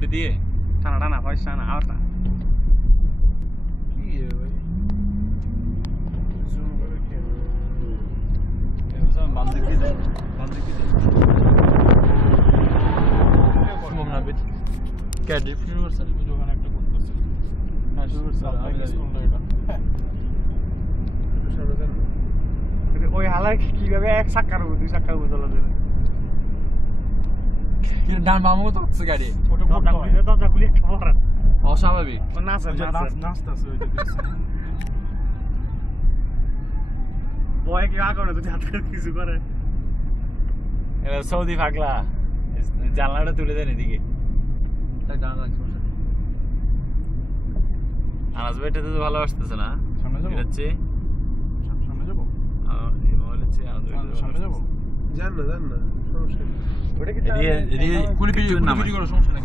ওটা দিয়ে টানা টানা পয়সা না আর না কি ভাই জুম করে কি বান্ধব কি দেয় মমনা বিট ক্যাডি ফিউর স্যার এই ওখানে একটা করতেছে হ্যাঁ শুরু করছে আগে স্কুল এটা সামনে দেন ওই হালার কিভাবে এক চাক্কার দুই চাক্কার চলা যাবে কিন্তু ডান বাম মতো হচ্ছে গাড়ি ওটা করতে হয় দরজাগুলি একটা বড় অস্বাভাবিক ও নাচে নাচতেছে ওই যে বয় কি আগে যদি হাত কিছু করে এটা সৌদি পাগলা জানলাটা তুলে দেন এদিকে এটা গান লাগছে আনাজ ভাইটা তো ভালো আসতেছে না সামনে যাবো হচ্ছে সামনে যাবো এই মোবাইল হচ্ছে আনাজ ভাই সামনে যাবো জান না সমস্যা নেই ওটা কি এদিকে কুলিপির নাম করো সমস্যা নাই